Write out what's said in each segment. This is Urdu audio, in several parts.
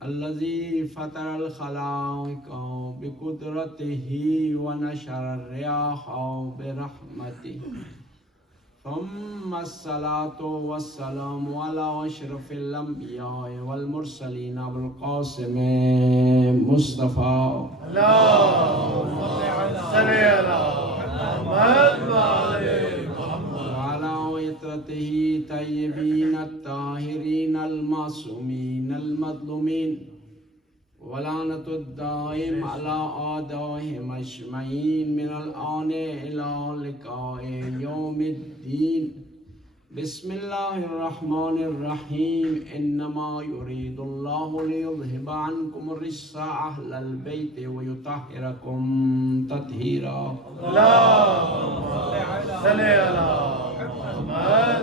الذي فطر الخلائق بقدرته ونشر الرياح برحمته ثم الصلاة والسلام على أشرف الأنبياء والمرسلين أبو القاسم مصطفى اللهم صل على محمد وعلى عترته طيبين الطاهرين المعصومين المظلومين ولعنة الدائم على أعدائهم أجمعين من الآن إلى لقاء يوم الدين. بسم الله الرحمن الرحيم. إنما يريد الله ليذهب عنكم الرجس أهل البيت ويطهركم تطهيرا. اللهم صل على محمد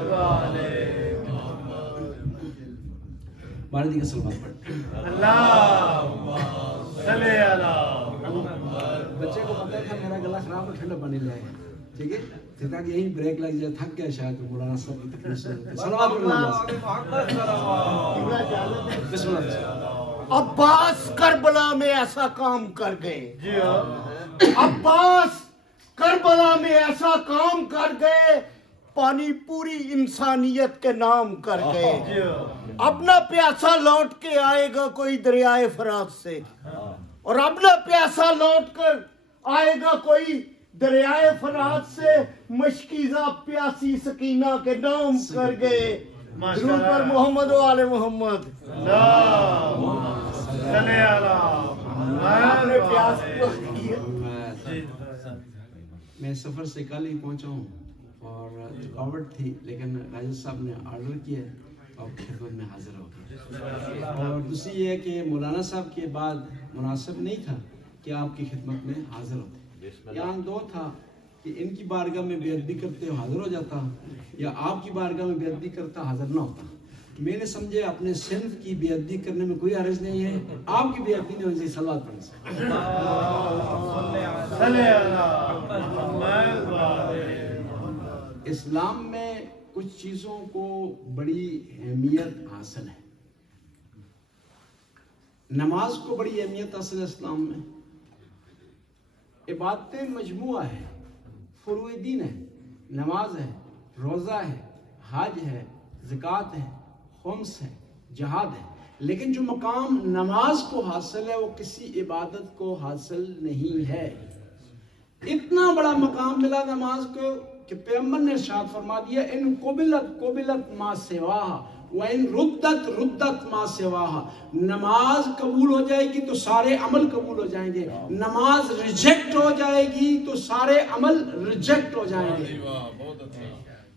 بارے دیگر سلوات پڑھ. اللهم صل على محمد. بچے کو پتہ تھا میرا گلا خراب ہے، ٹھنڈا پانی لے آئے. ٹھیک ہے، تھا کہ یہیں بریک لگ جائے، تھک گیا شاید مولانا صاحب کی تقریر سے. صلوات پڑھ اللہ. بسم اللہ. عباس کربلا میں ایسا کام کر گئے. جی ہاں. عباس کربلا میں ایسا کام کر گئے، پانی پوری انسانیت کے نام کر گئے. جی ہاں. اپنا پیاسا لوٹ کے آئے گا کوئی دریائے فرات سے، اور اپنا پیاسا لوٹ کر آئے گا کوئی دریائے فرات سے. مشکیزہ پیاسی سکینہ کے نام کر گئے. درود پر محمد و آل محمد. اللهم صل على محمد. پیاس کو میں سفر سے کل ہی پہنچا ہوں اور تھکاوٹ تھی، لیکن راجد صاحب نے آرڈر کیا اور خدمت میں حاضر ہو گیا. اور دوسری یہ ہے کہ مولانا صاحب کے بعد مناسب نہیں تھا کہ آپ کی خدمت میں حاضر ہوتے. یہاں دو تھا کہ ان کی بارگاہ میں بے ادبی کرتے حاضر ہو جاتا، یا آپ کی بارگاہ میں بے ادبی کرتا حاضر نہ ہوتا. میں نے سمجھے اپنے صنف کی بے ادبی کرنے میں کوئی حرج نہیں ہے، آپ کی بے ادبی نہیں ہونی چاہیے. صلوات پڑھیں. صل على محمد. اسلام میں کچھ چیزوں کو بڑی اہمیت حاصل ہے. نماز کو بڑی اہمیت حاصل ہے اسلام میں. عبادتیں مجموعہ ہے، فروع دین ہے. نماز ہے، روزہ ہے، حج ہے، زکوٰۃ ہے، خمس ہے، جہاد ہے. لیکن جو مقام نماز کو حاصل ہے وہ کسی عبادت کو حاصل نہیں ہے. اتنا بڑا مقام ملا نماز کو کہ پیغمبر نے ارشاد فرما دیا ان قبلت ما سواہا وَإِن رُدَّت ما سواہا. نماز قبول ہو جائے گی تو سارے عمل قبول ہو جائیں گے، نماز ریجیکٹ ہو جائے گی تو سارے عمل ریجیکٹ ہو جائیں گے.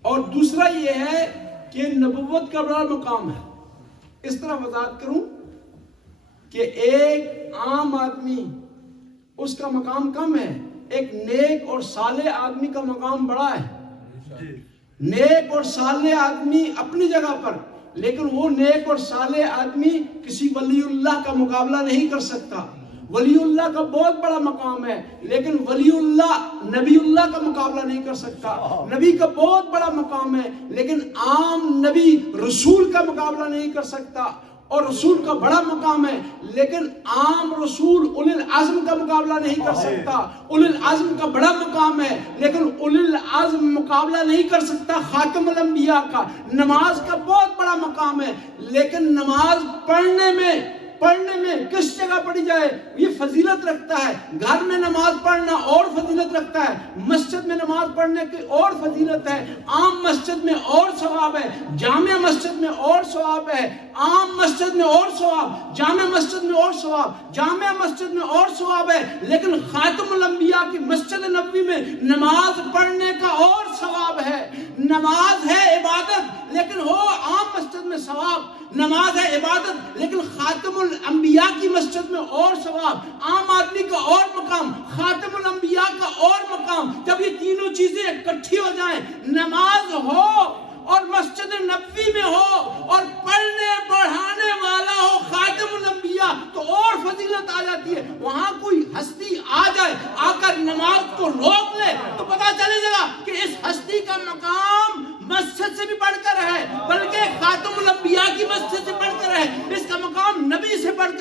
اور دوسرا یہ ہے کہ نبوت کا بڑا مقام ہے. اس طرح وضاحت کروں کہ ایک عام آدمی اس کا مقام کم ہے، ایک نیک اور صالح آدمی کا مقام بڑا ہے. نیک اور صالح آدمی اپنی جگہ پر، لیکن وہ نیک اور صالح آدمی کسی ولی اللہ کا مقابلہ نہیں کر سکتا. ولی اللہ کا بہت بڑا مقام ہے، لیکن ولی اللہ نبی اللہ کا مقابلہ نہیں کر سکتا. نبی کا بہت بڑا مقام ہے، لیکن عام نبی رسول کا مقابلہ نہیں کر سکتا. اور رسول کا بڑا مقام ہے، لیکن عام رسول اولی العزم کا مقابلہ نہیں کر سکتا. اولی العزم کا بڑا مقام ہے، لیکن اولی العزم مقابلہ نہیں کر سکتا خاتم الانبیاء کا. نماز کا بہت بڑا مقام ہے، لیکن نماز پڑھنے میں کس جگہ پڑھی جائے یہ فضیلت رکھتا ہے. گھر میں نماز پڑھنا اور فضیلت رکھتا ہے، مسجد میں نماز پڑھنے کی اور فضیلت ہے، عام مسجد میں اور ثواب ہے، جامع مسجد میں اور ثواب ہے، عام مسجد میں اور ثواب، جامع مسجد میں اور ثواب، جامع مسجد میں اور ثواب ہے. لیکن خاتم الانبیاء کی مسجد نبوی میں نماز پڑھنے کا اور ثواب ہے. نماز ہے عبادت لیکن ہو عام مسجد میں ثواب، نماز ہے عبادت لیکن خاتم الانبیاء کی مسجد میں اور ثواب، عام آدمی کا اور مقام، خاتم الانبیاء کا اور مقام. جب یہ تینوں چیزیں اکٹھی ہو جائیں، نماز ہو اور مسجد نبوی میں ہو اور پڑھنے پڑھانے والا ہو خاتم الانبیاء، تو اور فضیلت آ جاتی ہے. وہاں کوئی ہستی آ جائے، آ کر نماز کو روک لے تو پتہ چلے گا کہ اس ہستی کا مقام مسجد سے بھی بڑھ کر ہے، بلکہ خاتم الانبیاء کی مسجد سے بڑھ کر ہے. اس کا مقام نبی سے بڑھ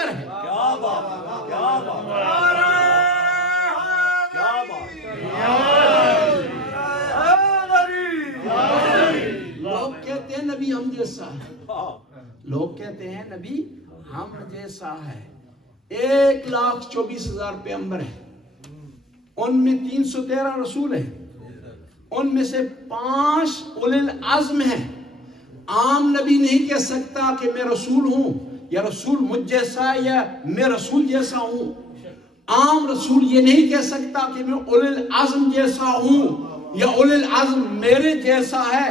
نبی ہم جیسا ہے. لوگ کہتے ہیں نبی ہم جیسا ہے. 1,24,000 پیغمبر ہیں, ان میں 313 رسول ہیں, ان میں سے 5 اولی العزم ہیں. عام نبی نہیں کہہ سکتا کہ میں رسول ہوں یا رسول مجھ جیسا ہے یا میں رسول جیسا ہوں. عام رسول یہ نہیں کہہ سکتا کہ میں اولی العزم جیسا ہوں یا اولی العزم میرے جیسا ہے.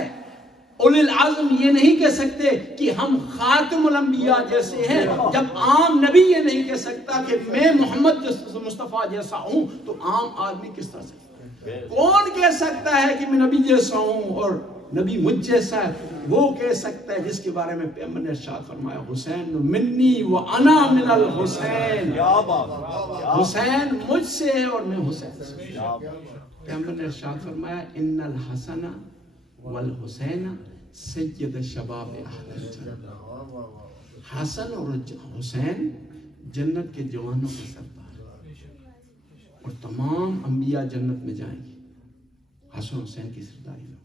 اولی العزم یہ نہیں کہہ سکتے کہ ہم خاتم الانبیاء جیسے ہیں. جب عام نبی یہ نہیں کہہ سکتا کہ میں محمد مصطفیٰ جیسا ہوں, تو عام آدمی کس طرح سے؟ کون کہہ سکتا ہے کہ میں نبی جیسا ہوں اور نبی مجھ جیسا ہے؟ وہ کہہ سکتا ہے جس کے بارے میں پیغمبر نے ارشاد فرمایا حسین منی وانا من الحسین. حسین مجھ سے ہے اور میں حسین سے. پیغمبر نے ارشاد فرمایا ان الحسن والحسین سید شباب اہل الجنہ. حسن اور حسین جنت کے جوانوں کے سردار اور تمام انبیاء جنت میں جائیں گے حسن حسین کی سرداری میں.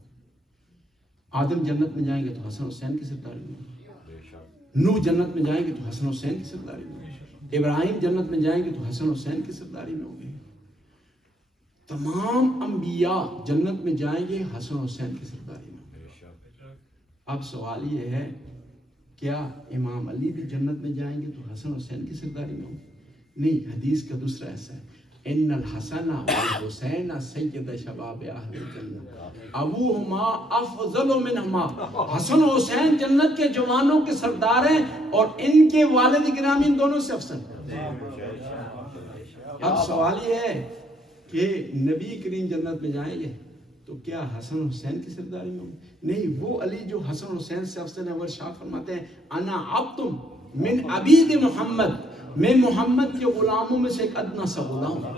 آدم جنت میں جائیں گے تو حسن حسین کی سرداری میں. نوح جنت میں جائیں گے تو حسن حسین کی سرداری میں. ابراہیم جنت میں جائیں گے تو حسن حسین کی سرداری میں ہوں گے. تمام انبیاء جنت میں جائیں گے حسن حسین کی سرداری میں. اب سوال یہ ہے کیا امام علی بھی جنت میں جائیں گے تو حسن حسین کی سرداری میں ہوں گے؟ نہیں, حدیث کا دوسرا ایسا ہے ان الحسن والحسین سید شباب اہل الجنہ ابوہما افضل منہما. حسن و حسین جنت کے جوانوں کے سردار ہیں اور ان کے والد گرامی ان دونوں سے افضل ہیں. اب سوال یہ ہے کہ نبی کریم جنت میں جائیں گے تو کیا حسن حسین کی سرداری میں ہوں گے؟ نہیں, وہ علی جو حسن حسین سے افضل ہیں وہ ارشاد فرماتے ہیں انا عبد من عبید محمد, میں محمد کے غلاموں میں سے ایک ادنا سا غلام ہوں.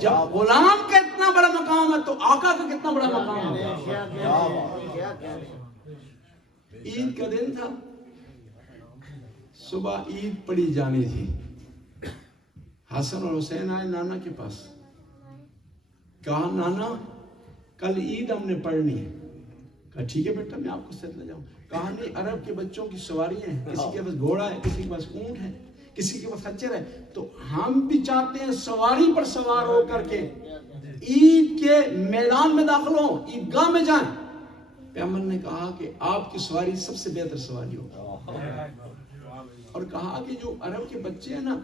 جب غلام کا اتنا بڑا مقام ہے تو آقا کا کتنا بڑا مقام ہے. عید کا دن تھا, صبح عید پڑھی جانی تھی. حسن اور حسین آئے نانا کے پاس, کہا نانا کل عید ہم نے پڑھنی ہے. کہا ٹھیک ہے بیٹا میں آپ کو ساتھ لے جاؤں. کہا نہیں, عرب کے بچوں کی سواری ہیں, کسی کے پاس گھوڑا ہے, کسی کے پاس اونٹ ہے, کسی کے پاس خچر ہے, تو ہم بھی چاہتے ہیں سواری پر سوار ہو کر کے عید کے میدان میں داخل ہوں, عیدگاہ میں جائیں. پیغمبر نے کہا کہ آپ کی سواری سب سے بہتر سواری ہو, اور کہا کہ جو عرب کے بچے ہیں نا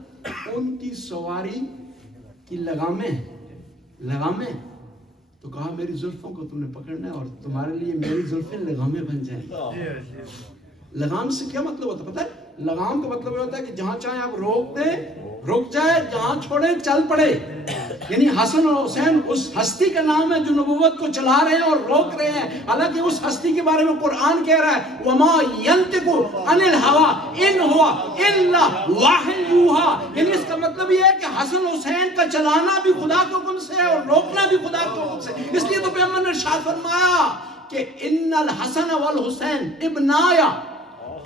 ان کی سواری کی لگامیں, تو کہا میری زلفوں کو تم نے پکڑنا ہے اور تمہارے لیے میری زلفیں لگامیں بن جائیں. لگام سے کیا مطلب ہوتا ہے پتہ ہے؟ لگام کا مطلب یہ ہوتا ہے کہ جہاں چاہیں آپ روک دیں رک جائے, جہاں چھوڑیں چل پڑے. یعنی حسن اور حسین اس ہستی کا نام ہے جو نبوت کو چلا رہے ہیں اور روک رہے ہیں. حالانکہ اس ہستی کے بارے میں قرآن کہہ رہا ہے وما ينطق عن الهوى ان هو الا وحی یوحی. یعنی اس کا مطلب یہ ہے کہ حسن حسین کا چلانا بھی خدا کے حکم سے ہے اور روکنا بھی خدا کے حکم سے. اس لیے تو پیغمبر نے ارشاد فرمایا کہ ان الحسن والحسین ابنایا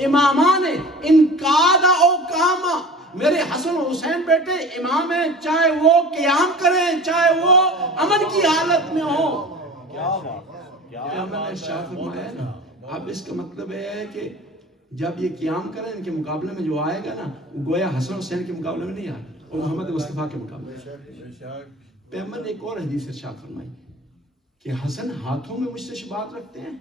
امامان ان قادا او کاما. میرے حسن و حسین بیٹے امام ہیں, چاہے وہ قیام کریں چاہے وہ امن کی حالت میں ہوں. پیغمبر نے ارشاد فرمایا نا. اب اس کا مطلب ہے کہ جب یہ قیام کریں ان کے مقابلے میں جو آئے گا نا وہ گویا حسن حسین کے مقابلے میں نہیں آئے گا, وہ محمد مصطفیٰ کے مقابلے میں. پیغمبر نے ایک اور حدیث ارشاد فرمائی کہ حسن ہاتھوں میں مجھ سے شباہت رکھتے ہیں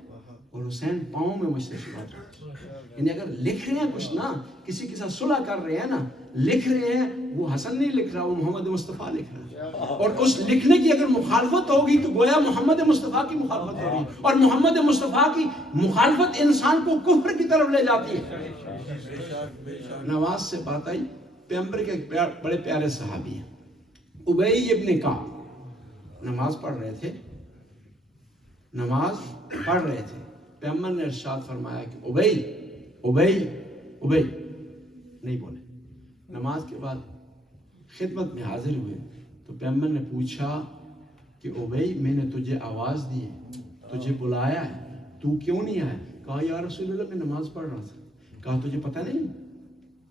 اور حسین پاؤں میں مجھ سے شباہت رکھتے ہیں. یعنی اگر لکھ رہے ہیں کچھ نا, کسی کے ساتھ صلح کر رہے ہیں نا, لکھ رہے ہیں, وہ حسن نہیں لکھ رہا, وہ محمد مصطفیٰ لکھ رہا ہے. اور اس لکھنے کی اگر مخالفت ہوگی تو گویا محمد مصطفیٰ کی مخالفت ہوگی, اور محمد مصطفیٰ کی مخالفت انسان کو کفر کی طرف لے جاتی ہے. نواز سے بات آئی, پیغمبر کے ایک بڑے پیارے صحابی ہیں ابی ابن کعب, نماز پڑھ رہے تھے. پیغمبر نے ارشاد فرمایا کہ ابی نہیں بولے. نماز کے بعد خدمت میں حاضر ہوئے تو پیغمبر نے پوچھا کہ ابی میں نے تجھے آواز دی ہے, تجھے بلایا ہے, تو کیوں نہیں آیا؟ کہا یا رسول اللہ میں نماز پڑھ رہا تھا. کہا تجھے پتہ نہیں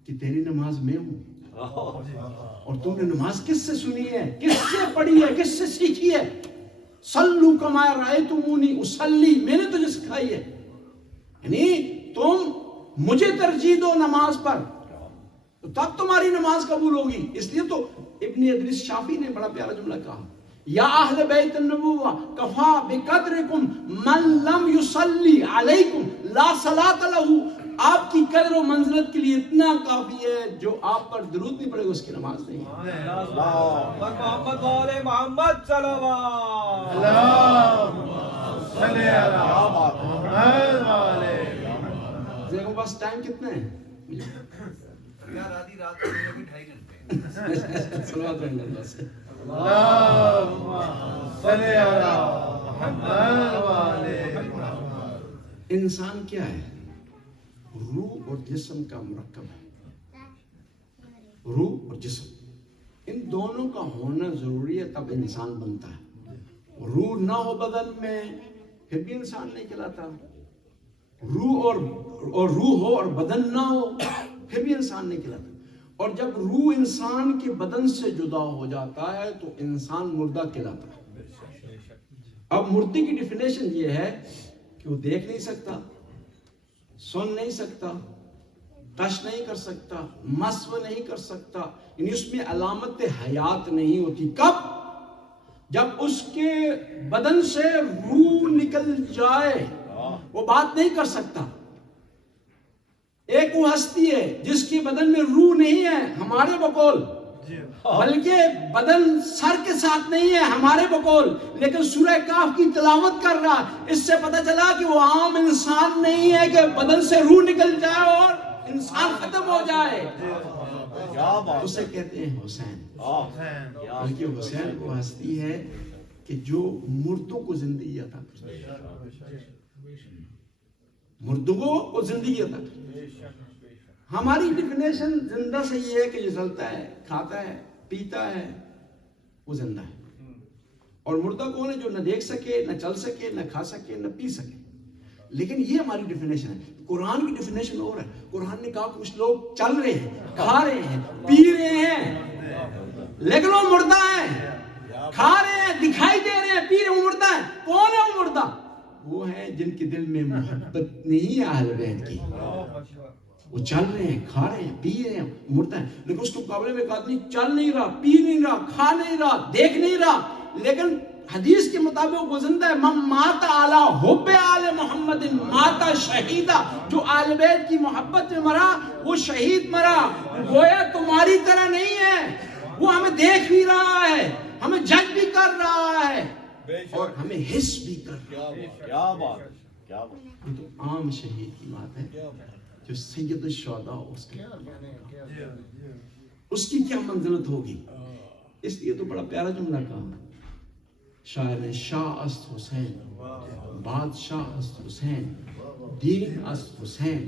کہ تیری نماز میں ہوں, اور تم نے نماز کس سے سنی ہے, کس سے پڑھی ہے, کس سے سیکھی ہے؟ صلو کما رأیتمونی اصلی, میں نے تجھے سکھائی ہے. یعنی تم مجھے ترجیح دو نماز پر تو تب تمہاری نماز قبول ہوگی. اس لیے تو ابن ادریس شافعی نے بڑا پیارا جملہ کہا, یا اہل بیت النبوہ کفا بقدرکم من لم یصلی علیکم لا صلاۃ لہ. آپ کی قدر و منزلت کے لیے اتنا کافی ہے جو آپ پر درود نہیں پڑے گا اس کی نماز نہیں ہے. محمد والے محمد صلوات. اللہم صلی علی محمد والے. دیکھو بس ٹائم کتنا ہے یار آدھی رات کو بھی 2.5 گھنٹے. صلوات اللہ سے. اللہم صلی علی محمد والے. انسان کیا ہے؟ روح اور جسم کا مرکب ہے. روح اور جسم, ان دونوں کا ہونا ضروری ہے تب انسان بنتا ہے. روح نہ ہو بدن میں پھر بھی انسان نہیں کہلاتا. روح اور روح ہو اور بدن نہ ہو پھر بھی انسان نہیں کہلاتا. اور جب روح انسان کے بدن سے جدا ہو جاتا ہے تو انسان مردہ کہلاتا ہے. اب مردے کی ڈیفینیشن یہ ہے کہ وہ دیکھ نہیں سکتا, سن نہیں سکتا, ٹچ نہیں کر سکتا, مسو نہیں کر سکتا, یعنی اس میں علامت حیات نہیں ہوتی. کب؟ جب اس کے بدن سے روح نکل جائے. وہ بات نہیں کر سکتا. ایک وہ ہستی ہے جس کے بدن میں روح نہیں ہے ہمارے بقول, بلکہ بدن سر کے ساتھ نہیں ہے ہمارے بقول, لیکن سورہ کاف کی تلاوت کر رہا. اس سے پتہ چلا کہ وہ عام انسان نہیں ہے کہ بدن سے روح نکل جائے اور انسان ختم ہو جائے. اسے کہتے ہیں حسین. بلکہ حسین وہ ہستی ہے کہ جو مردوں کو زندگی عطا کرتی ہے. مردوں کو زندگی عطا کرتی ہے. ہماری ڈیفینیشن زندہ سے یہ ہے کہ جو چلتا ہے, کھاتا ہے, پیتا ہے, وہ زندہ ہے. اور مردہ کون ہے؟ جو نہ دیکھ سکے, نہ چل سکے, نہ کھا سکے, نہ پی سکے. لیکن یہ ہماری ڈیفینیشن ہے. قرآن کی ڈیفینیشن اور ہے. قرآن نے کہا کچھ لوگ چل رہے ہیں, کھا رہے ہیں, پی رہے ہیں, لیکن وہ مردہ ہیں. کھا رہے ہیں, دکھائی دے رہے ہیں, پی رہے ہیں, وہ مردہ ہیں. کون ہے وہ مردہ؟ وہ ہیں جن کے دل میں محبت نہیں ہے اہل بیت کی. وہ چل رہے ہیں, کھا رہے ہیں, پی رہے ہیں, مردہ ہیں. لیکن اس کے مقابلے میں ایک آدمی چل نہیں رہا, پی نہیں رہا, کھا نہیں رہا, دیکھ نہیں رہا, لیکن حدیث کے مطابق وہ زندہ ہے. من مات علی حب آل محمد مات شہیدہ. جو آل بیت کی محبت میں مرا وہ شہید مرا. گویا تمہاری طرح نہیں ہے, وہ ہمیں دیکھ بھی رہا ہے, ہمیں جج بھی کر رہا ہے اور ہمیں حس بھی کر رہا ہے. کیا بات, کیا بات. یہ تو عام شہید کی بات ہے جو سید الشہداء اس کی کیا منزلت ہوگی. اس لیے تو بڑا پیارا جملہ کہا شاعر نے, شاہ است حسین, بادشاہ است حسین, دین است حسین,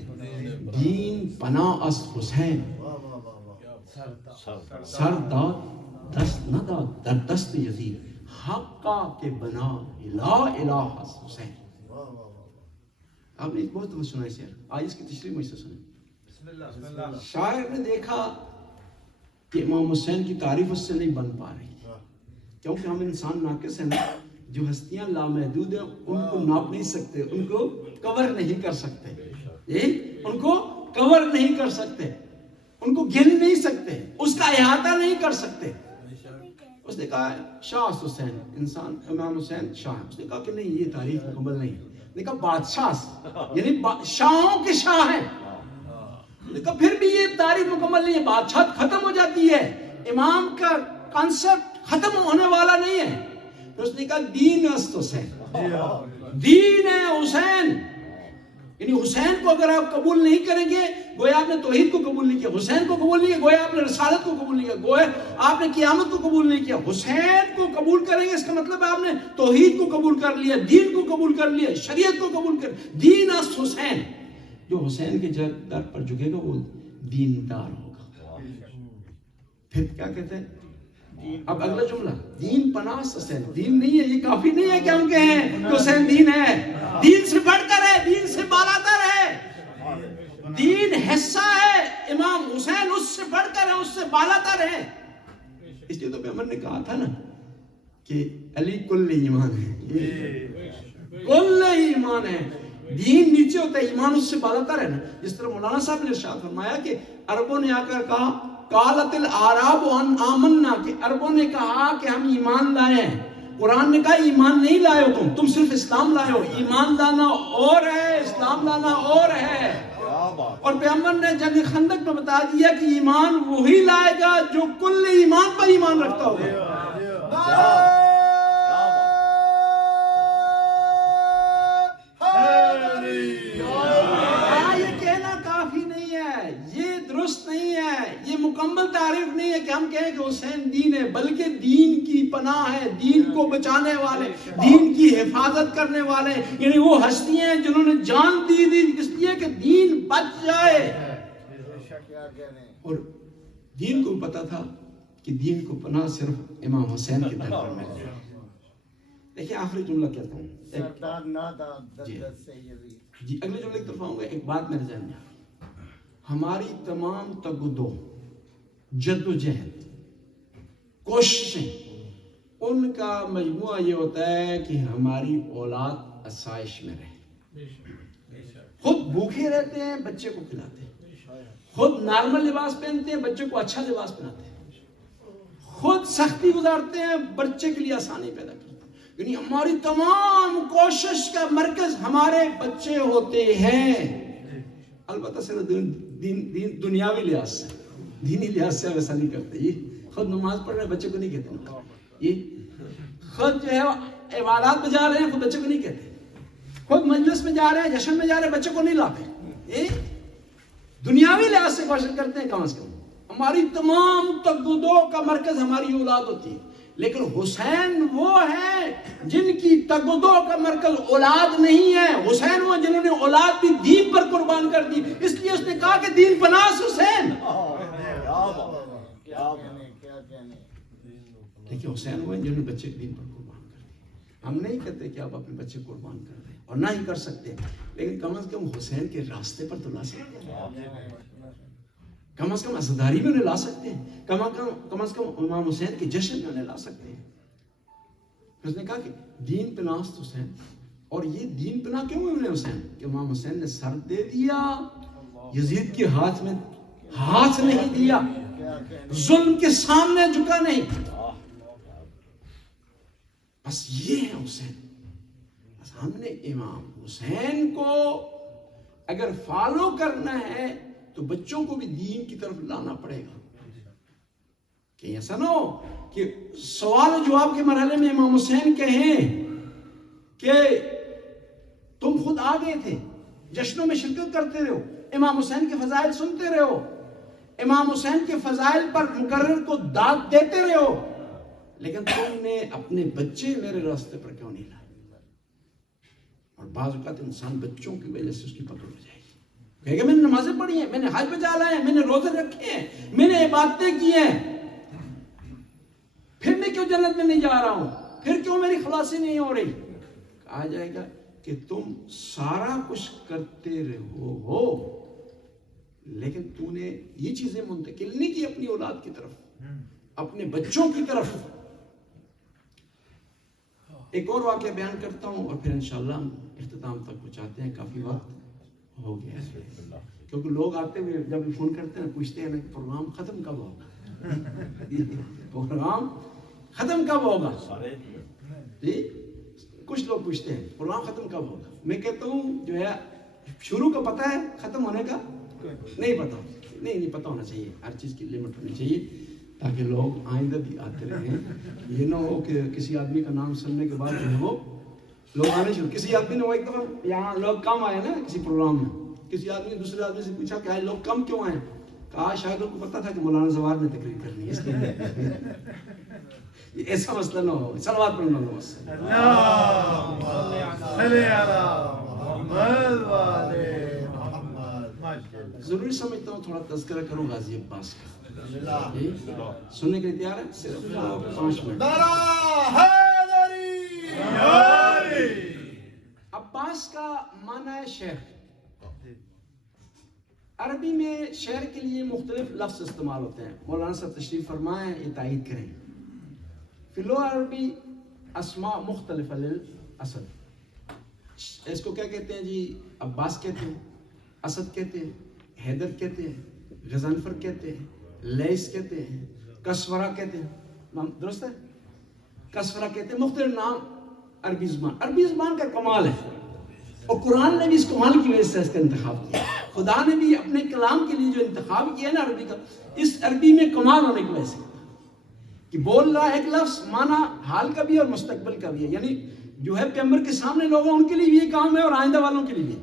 دین پناہ است حسین, سر داد دست نہ داد در دست یزید, حقا کے بنا لا الہ است حسین. آپ نے ایک بہت دفعہ سنا ہے شعر, آج اس کی تشریح مجھ سے سنیں. شاعر نے دیکھا کہ امام حسین کی تعریف اس سے نہیں بن پا رہی, کیونکہ ہم انسان ناقص ہیں نا. جو ہستیاں لامحدود ہیں ان کو ناپ نہیں سکتے, ان کو کور نہیں کر سکتے, ان کو کور نہیں کر سکتے, ان کو گن نہیں سکتے, اس کا احاطہ نہیں کر سکتے. اس نے کہا شاہ حسین, انسان امام حسین شاہ ہے. اس نے کہا کہ نہیں, یہ تعریف مکمل نہیں. نے کہا بادشاہ یعنی شاہوں کے شاہ ہیں. نے کہا پھر بھی یہ تعریف مکمل نہیں ہے, بادشاہ ختم ہو جاتی ہے, امام کا کانسیپٹ ختم ہونے والا نہیں ہے. پھر اس نے کہا دین است حسین, دین ہے حسین. یعنی حسین کو اگر آپ قبول نہیں کریں گے گویا آپ نے توحید کو قبول نہیں کیا, حسین کو قبول نہیں کیا گویا آپ نے رسالت کو قبول نہیں کیا, گویا آپ نے قیامت کو قبول نہیں کیا. حسین کو قبول کریں گے اس کا مطلب ہے آپ نے توحید کو قبول کر لیا, دین کو قبول کر لیا, شریعت کو قبول کر. دین است حسین, جو حسین کے در پر جھکے گا وہ دیندار ہوگا. پھر کیا کہتے ہیں اب اگلا جملہ, دین پناہ حسین. دین نہیں ہے, یہ کافی نہیں ہے کہ ہم کہیں کہ حسین دین ہے. دین سے بڑھ کر ہے, دین سے بالاتر ہے, دین حصہ ہے. امام حسین اس سے بڑھ کر ہے, اس سے بالاتر ہے. اس لیے تو پیغمبر نے کہا تھا نا کہ علی کل ایمان ہے, کل ایمان ہے. دین نیچے ہوتا ہے، ایمان اس سے بالاتر ہے نا. جس طرح مولانا صاحب نے ارشاد فرمایا کہ عربوں نے آ کر کہا قالت الاعراب آمنا، کہ عربوں نے کہا کہ ہم ایمان لائے ہیں. قرآن نے کہا ایمان نہیں لائے ہو تم صرف اسلام لائے ہو. ایمان لانا اور ہے، اسلام لانا اور ہے. اور پیغمبر نے جنگ خندق میں بتا دیا کہ ایمان وہی لائے گا جو کل ایمان پر ایمان رکھتا ہوگا. یہ کہنا کافی نہیں ہے، یہ درست نہیں ہے، یہ مکمل تعریف نہیں ہے کہ ہم کہیں کہ حسین دین ہے، بلکہ دین کی پناہ ہے، دین کو بچانے والے، دین کی حفاظت کرنے والے. یعنی وہ ہستیاں ہیں جنہوں نے جان دی اس لیے کہ دین بچ جائے. اور دین کو پتا تھا کہ دین کو پناہ صرف امام حسین کے در پر ملے. دیکھیں آخری جملہ کہتا ہوں جی اگلے جملے کی طرف آؤں گا. ایک بات میرے ذہن میں، ہماری تمام تگدو جد و جہد کوششیں ان کا مجموعہ یہ ہوتا ہے کہ ہماری اولاد آسائش میں رہے. خود بھوکے رہتے ہیں، بچے کو کھلاتے ہیں. خود نارمل لباس پہنتے ہیں، بچے کو اچھا لباس پہناتے ہیں. خود سختی گزارتے ہیں، بچے کے لیے آسانی پیدا کرتے ہیں. یعنی ہماری تمام کوشش کا مرکز ہمارے بچے ہوتے ہیں. البتہ صرف دنیاوی لحاظ سے، دینی لحاظ سے ویسا نہیں کرتے. یہ خود نماز پڑھ رہے ہیں، بچے کو نہیں کہتے. یہ خود جو ہے عبادات میں جا رہے ہیں، خود بچے کو نہیں کہتے. خود مجلس میں جا رہے ہیں، جشن میں جا رہے ہیں، بچے کو نہیں لاتے. یہ دنیاوی لحاظ سے کوشش کرتے ہیں. کم از کم ہماری تمام تگدو کا مرکز ہماری اولاد ہوتی ہے. لیکن حسین وہ ہے جن کی تگدو کا مرکز اولاد نہیں ہے. حسین وہ جنہوں نے اولاد بھی دین پر قربان کر دی. اس لیے اس نے کہا کہ دین پناس حسین. دیکھیں حسین وہ ہیں جنہوں نے بچے دین پر قربان کر دی. ہم نہیں کہتے کہ آپ اپنے بچے قربان کر دیں، اور نہ ہی کر سکتے، لیکن کم از کم حسین کے راستے پر تو لا سکتے ہیں. کم از کم عزاداری میں انہیں لا سکتے ہیں. کم از کم امام حسین کے جشن میں انہیں لا سکتے ہیں. اس نے کہا کہ دین پناست حسین. اور یہ دین پناہ کیوں ہوئے انہیں حسین؟ کہ امام حسین نے سر دے دیا، یزید کے ہاتھ میں ہاتھ نہیں دیا، ظلم کے سامنے جھکا نہیں. بس یہ ہے حسین. بس ہم نے امام حسین کو اگر فالو کرنا ہے تو بچوں کو بھی دین کی طرف لانا پڑے گا. کہ ایسا نہ ہو کہ سوال و جواب کے مرحلے میں امام حسین کہیں کہ تم خود آ گئے تھے، جشنوں میں شرکت کرتے رہو، امام حسین کے فضائل سنتے رہو، امام حسین کے فضائل پر مقرر کو داد دیتے رہو، لیکن تم نے اپنے بچے میرے راستے پر کیوں نہیں لائے؟ اور بعض اوقات انسان بچوں کی وجہ سے اس کی پکڑ ہو جائے گی. کہے گا میں نے نمازیں پڑھی ہیں، میں نے حج بجا لائے ہیں، میں نے روزے رکھے ہیں، میں نے عبادتیں کی ہیں، پھر میں کیوں جنت میں نہیں جا رہا ہوں؟ پھر کیوں میری خلاصی نہیں ہو رہی؟ کہا جائے گا کہ تم سارا کچھ کرتے رہو ہو، لیکن تو نے یہ چیزیں منتقل نہیں کی اپنی اولاد کی طرف، اپنے بچوں کی طرف. ایک اور واقعہ بیان کرتا ہوں اور پھر انشاءاللہ ہم اختتام تک پہنچاتے ہیں. کافی وقت ہو گیا ہے، کیونکہ لوگ آتے ہوئے جب فون کرتے ہیں پوچھتے ہیں کہ پروگرام ختم کب ہوگا. پروگرام ختم کب ہوگا؟ جی کچھ لوگ پوچھتے ہیں پروگرام ختم کب ہوگا. میں کہتا ہوں جو ہے شروع کا پتہ ہے، ختم ہونے کا نہیں پتہ. نہیں پتہ ہونا چاہیے، ہر چیز کی لمٹ ہونی چاہیے تاکہ لوگ آئندہ بھی آتے رہیں. یہ نہ ہو کہ کسی آدمی کا نام سننے کے بعد جو ہے وہ لوگ آنے شروع. کسی آدمی نے وہ ایک دفعہ یہاں لوگ کم آئے نا کسی پروگرام میں، کسی آدمی نے دوسرے آدمی سے پوچھا کہ لوگ کم کیوں آئے؟ کہا شاید ان کو پتا تھا کہ مولانا زوار نے تقریر کرنی ہے اس لیے. ایسا مسئلہ نہ ہو. صلوات پڑھنا بس. ضروری سمجھتا ہوں تھوڑا تذکرہ کروں غازی عباس کا. سننے کے لیے تیار ہے؟ صرف 5 منٹ. عباس کا معنی ہے شیخ. عربی میں شعر کے لیے مختلف لفظ استعمال ہوتے ہیں. مولانا صاحب تشریف فرمائیں، یہ تائید کریں. فی اللغة العربی اسماء مختلفة للاسد. اس کو کیا کہتے ہیں جی؟ عباس کہتے ہیں، اسد کہتے ہیں، حیدر کہتے ہیں، غضنفر کہتے ہیں، لیث کہتے ہیں، کسورہ کہتے ہیں، درست ہے؟ کسورہ کہتے ہیں، مختلف نام عربی زبان کا کمال ہے، اور قرآن نے بھی اس کمال کی وجہ سے اس کا انتخاب کیا. خدا نے بھی اپنے کلام کے لیے جو انتخاب کیا ہے نا عربی کا، اس عربی میں کمال ہونے کی وجہ سے کہ بول رہا ہے ایک لفظ معنی حال کا بھی اور مستقبل کا بھی ہے. یعنی جو ہے پیغمبر کے سامنے لوگ ہیں ان کے لیے بھی یہ کام ہے اور آئندہ والوں کے لیے بھی.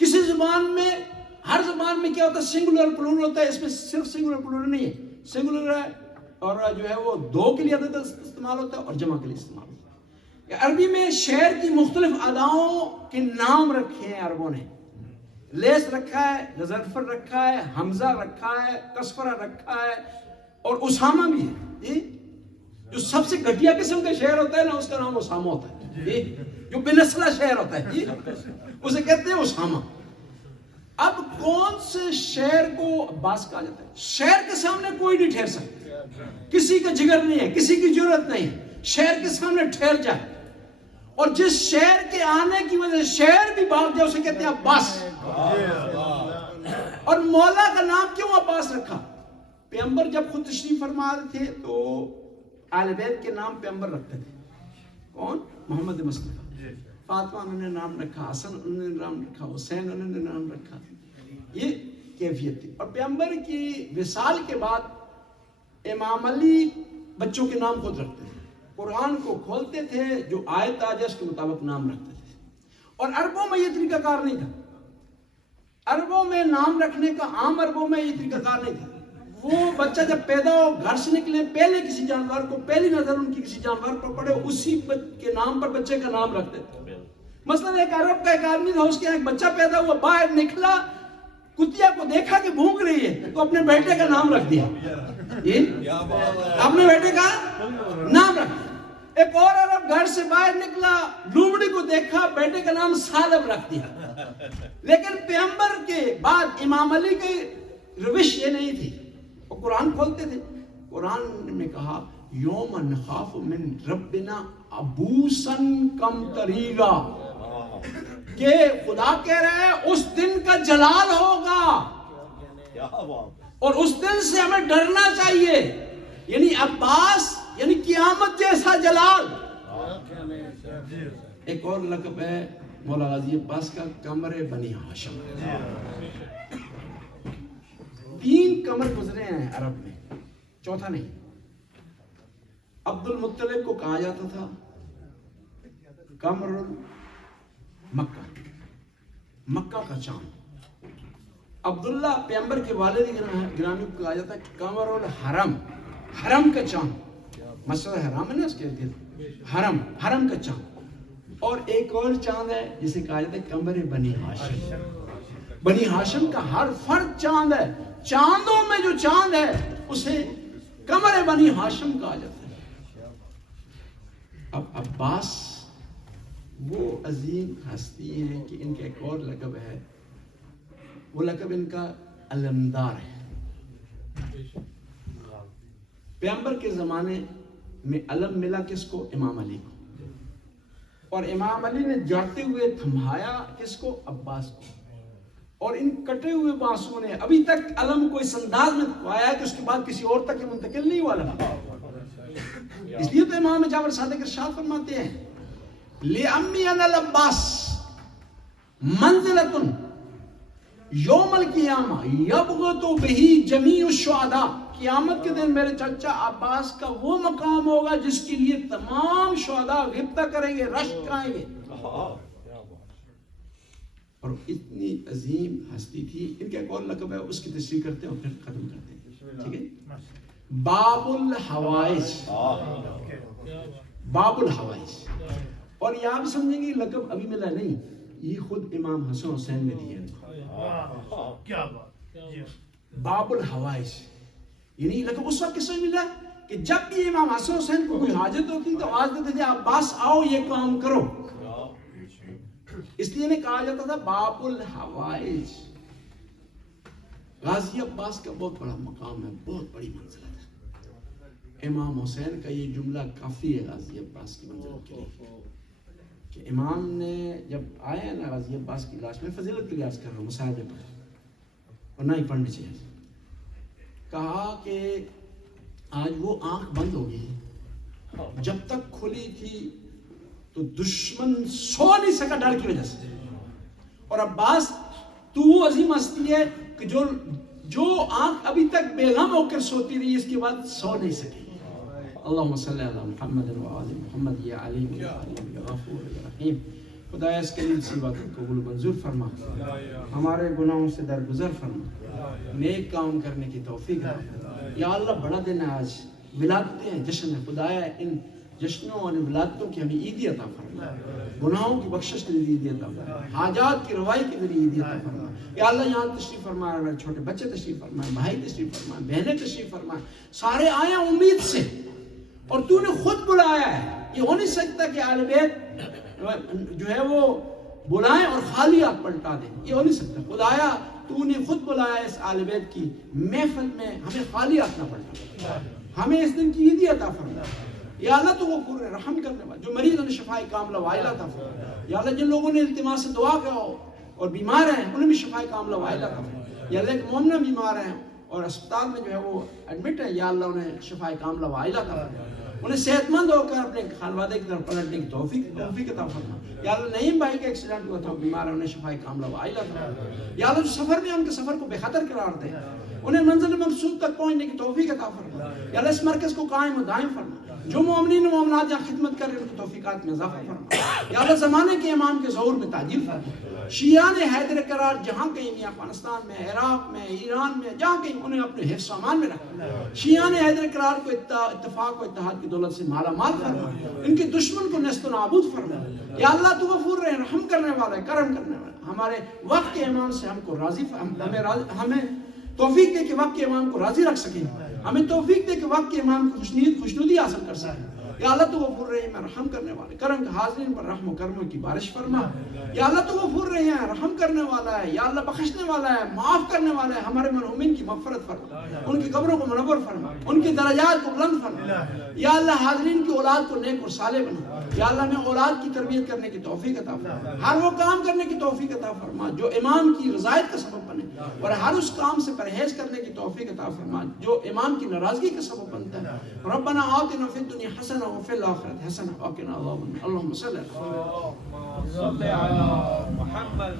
کسی زبان میں، ہر زبان میں کیا ہوتا ہے؟ سنگولر پلورل ہوتا ہے. اس میں صرف سنگولر پلورل نہیں ہے، سنگولر ہے اور جو ہے وہ دو کے لیے عدد استعمال ہوتا ہے اور جمع کے لیے استعمال ہوتا ہے. عربی میں شعر کی مختلف اداؤں کے نام رکھے ہیں عربوں نے. لیث رکھا ہے، غضنفر رکھا ہے، حمزہ رکھا ہے، کسفرہ رکھا ہے اور اسامہ بھی ہے. جو سب سے گھٹیا قسم کا شعر ہوتا ہے نا اس کا نام اسامہ ہوتا ہے. جو بنسلہ شعر ہوتا ہے اسے کہتے ہیں اسامہ. اب کون سے شعر کو عباس کہا جاتا ہے؟ شعر کے سامنے کوئی نہیں ٹھہر سکتا، کسی کا جگر نہیں ہے، کسی کی جرت نہیں ہے شعر کے سامنے ٹھہر جائے. اور جس شعر کے آنے کی وجہ سے شعر بھی بھاگ جائے اسے کہتے ہیں عباس. اور مولا کا نام کیوں عباس رکھا؟ پیغمبر جب خود تشریف فرما رہے تھے تو اہل بیت کے نام پیغمبر رکھتے تھے. کون؟ محمد مصطفیٰ. فاطمہ انہوں نے نام رکھا، حسن انہوں نے نام رکھا، حسین انہوں نے نام رکھا. یہ کیفیت تھی. اور پیغمبر کی وصال کے بعد امام علی بچوں کے نام خود رکھتے تھے. قرآن کو کھولتے تھے، جو آیت آ جائے اس کے مطابق نام رکھتے تھے. اور عربوں میں یہ طریقہ کار نہیں تھا. عربوں میں نام رکھنے کا، عام عربوں میں یہ طریقہ کار نہیں تھا. وہ بچہ جب پیدا ہو، گھر سے نکلے، پہلے کسی جانور کو، پہلی نظر ان کی کسی جانور پر پڑے، اسی کے نام پر بچے کا نام رکھتے تھے. مثلا ایک عرب کا ایک آدمی تھا، اس کے ایک بچہ پیدا ہوا، باہر نکلا، کتیا کو دیکھا کہ بھونک رہی ہے تو اپنے بیٹے کا نام رکھ دیا. اپنے بیٹے کا نام رکھ دیا. ایک اور عرب گھر سے باہر نکلا، لومڑی کو دیکھا، بیٹے کا نام سالب رکھ دیا. لیکن پیغمبر کے بعد امام علی کی روش یہ نہیں تھی. وہ قرآن کھولتے تھے، قرآن میں کہا یوم نخاف من ربنا عبوسن کم طریقا، کہ خدا کہہ رہا ہے اس دن کا جلال ہوگا اور اس دن سے ہمیں ڈرنا چاہیے. یعنی عباس یعنی قیامت جیسا جلال. ایک اور لقب ہے مولا غازی عباس کا، قمر بنی ہاشم. 3 قمر گزرے ہیں عرب میں، چوتھا نہیں. عبد المطلب کو کہا جاتا تھا قمر مکہ، مکہ کا چاند. عبداللہ پیغمبر کے والد گرامی کو کہا جاتا ہے قمر الحرم، حرم کا چاند. مسجد حرام ہے نا، اس کے حرم، حرم کا چاند. اور ایک اور چاند ہے جسے کہا جاتا ہے قمر بنی ہاشم. بنی ہاشم کا ہر فرد چاند ہے. چاندوں میں جو چاند ہے اسے قمر بنی ہاشم کہا جاتا ہے. اب عباس وہ عظیم ہستی ہے کہ ان کا ایک اور لقب ہے، وہ لقب ان کا علمدار ہے. پیغمبر کے زمانے میں علم ملا کس کو؟ امام علی کو. اور امام علی نے جاتے ہوئے تھمایا کس کو؟ عباس کو. اور ان کٹے ہوئے بانسوں نے ابھی تک علم کو اس انداز میں پایا کہ اس کے بعد کسی اور تک منتقل نہیں ہوا. اس لیے تو امام جعفر صادق ارشاد فرماتے ہیں لِأَمِّي أَنَا الْعَبَّاسِ مَنزِلَةٌ یوم القیامہ یبغت بہی جمیع الشہداء. قیامت کے دن میرے چچا عباس کا وہ مقام ہوگا جس کے لیے تمام شہداء غبطہ کریں گے، رشک کھائیں گے. اور اتنی عظیم ہستی تھی. ان کا ایک اور لقب ہے، اس کی تشریح کرتے ہیں اور پھر ختم کرتے ہیں. ٹھیک ہے؟ باب الحوائج، باب الحوائج. اور یہ آپ سمجھیں گے لقب ابھی ملا نہیں، یہ خود امام حسن حسین نے دیا. کیا بات. باب الحوائج یعنی لقب اس وقت کس سے ملا کہ جب بھی امام حسن حسین کو کوئی حاجت ہوتی تو آواز دیتے تھے عباس آؤ یہ کام کرو. اس لیے انہیں کہا جاتا تھا باب الحوائج. غازی عباس کا بہت بڑا مقام ہے، بہت بڑی منزلت ہے. امام حسین کا یہ جملہ کافی ہے غازی عباس کی منزلت کے لیے کہ امام نے جب آیا نا غازی عباس کی لاش میں فضیلت کے لیے عرض کر رہا ہوں مسائل پر اور نہ ہی پڑھنی چاہیے، کہا کہ آج وہ آنکھ بند ہو گئی، جب تک کھلی تھی تو دشمن سو نہیں سکا ڈر کی وجہ سے، اور عباس تو وہ عظیم ہستی ہے کہ جو آنکھ ابھی تک بیغم ہو کر سوتی رہی اس کے بعد سو نہیں سکی۔ اللہم صلی علی محمد و آل محمد یا علیم یا علیم یا غفور یا رحیم۔ خدایا اس کلیم سی باتوں کو قبول منظور فرما، ہمارے گناہوں سے درگزر فرما، نیک کام کرنے کی توفیق عطا۔ یا اللہ بڑا دن ہے آج، ولادتیں ہیں، جشن ہے، خدایا ان جشنوں اور ولادتوں کی ہمیں عیدی عطا فرما، گناہوں کی بخشش کے لیے عیدی عطا فرما، حاجات کی روائی کے ذریعے عیدی عطا فرما۔ یا اللہ یہاں تشریف فرمائے، چھوٹے بچے تشریف فرمائے، بھائی تشریف فرمائے، بہنیں تشریف فرمائے، سارے آئے امید سے، اور تو نے خود بلایا ہے۔ یہ ہو نہیں سکتا کہ اہل بیت جو ہے وہ بلائیں اور خالی ہاتھ پلٹا دیں، یہ ہو نہیں سکتا۔ خدایا تو نے خود بلایا اس اہل بیت کی محفل میں، ہمیں خالی ہاتھ نہ پلٹا، ہمیں اس دن کی عیدی عطا فرما۔ یا اللہ تو غفور رحم کرنے والا، جو مریض انہیں شفائے کاملہ وعائلہ عطا فرما۔ یا اللہ جن لوگوں نے التماس سے دعا کیا ہو اور بیمار ہیں انہیں بھی شفائے کاملہ وعائلہ عطا فرما۔ یا اللہ ایک مومنہ بیمار ہیں اور اسپتال میں جو ہے وہ ایڈمٹ ہے، یا اللہ انہیں شفائے کاملہ وعائلہ عطا فرما، انہیں صحت مند ہو کر اپنے خانوادے کی طرف پلٹنے کی توفیق عطا فرما۔ یا اللہ نعیم بھائی کا ایکسیڈنٹ ہوا تھا، بیمار ہے، انہیں شفائے کاملہ وعائلہ عطا فرما۔ یا اللہ جو سفر میں ان کے سفر کو بے خطر قرار دے، انہیں منزل مقصود تک پہنچنے کی توفیق عطا فرما۔ یا اللہ اس مرکز کو قائم و دائم فرما، جو مومنین و مومنات جہاں خدمت کر رہے ہیں ان کی توفیقات میں اضافہ فرما۔ یا اللہ زمانے کے امام کے ظہور میں تعجیل فرما۔ شیعان حیدر قرار جہاں کہیں بھی افغانستان میں، عراق میں، ایران میں، جہاں کہیں انہیں اپنے حفظ و امان میں رکھا۔ شیعان حیدر قرار کو اتفاق و اتحاد کی دولت سے مالا مال فرما، ان کے دشمن کو نیست و نابود فرما۔ یا اللہ تو غفور رحیم رحم کرنے والا ہے، کرم کرنے والا ہے، ہمارے وقت کے امام سے ہم کو راضی ہمیں توفیق دے کہ وقت کے امام کو راضی رکھ سکیں، ہمیں توفیق دے کہ وقت کے امام کو خوشنودی حاصل کر سکیں۔ یا اللہ تو غفور رحیم رحم کرنے والے، کرم کے حاضرین پر رحم و کرم کی بارش فرما۔ یا اللہ تو غفور رحیم ہے، رحم کرنے والا ہے، یا اللہ بخشنے والا ہے، معاف کرنے والا ہے، ہمارے مرحومین کی مغفرت فرما، ان کی قبروں کو منور فرما، ان کی درجات کو بلند فرما۔ یا اللہ حاضرین کی اولاد کو نیک اور صالح بنا، یا اللہ ہمیں اولاد کی تربیت کرنے کی توفیق عطا فرما، ہر وہ کام کرنے کی توفیق عطا فرما جو امام کی رضایت کا سبب بنے، اور ہر اس کام سے پرہیز کرنے کی توفیق عطا فرما جو امام کی ناراضگی کا سبب بنتا ہے۔ ربنا آتنا فی الدنیا حسنہ وفی الآخرۃ حسنہ وقنا عذاب النار۔ اللہم صلی اللہم صلی علی محمد